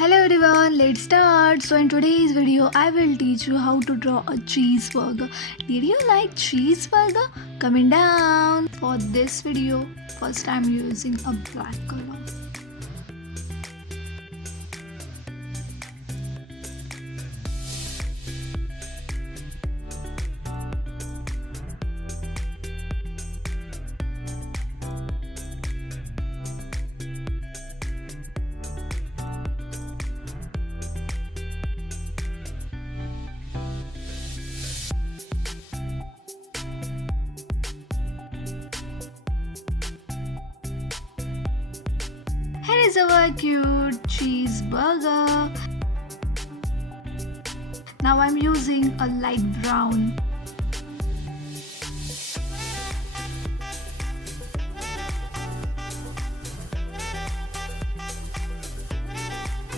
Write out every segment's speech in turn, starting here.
Hello everyone, let's start. So in today's video, I will teach you how to draw a cheeseburger. Did you like cheeseburger? Comment down. For this video, first I'm using a black color. Here is our cute cheeseburger. Now I'm using a light brown.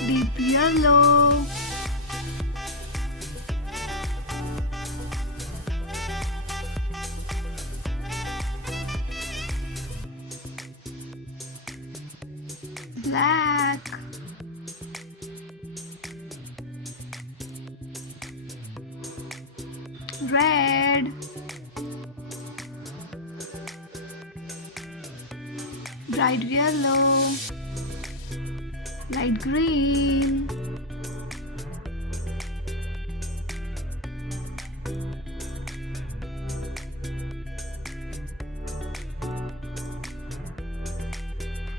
Deep yellow. Black. Red. Bright yellow. Light green.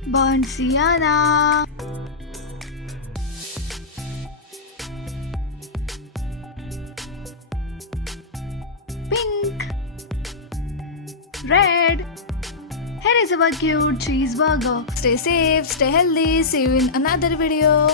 Burnt sienna. Pink. Red. Here is our cute cheeseburger. Stay safe, stay healthy. See you in another video.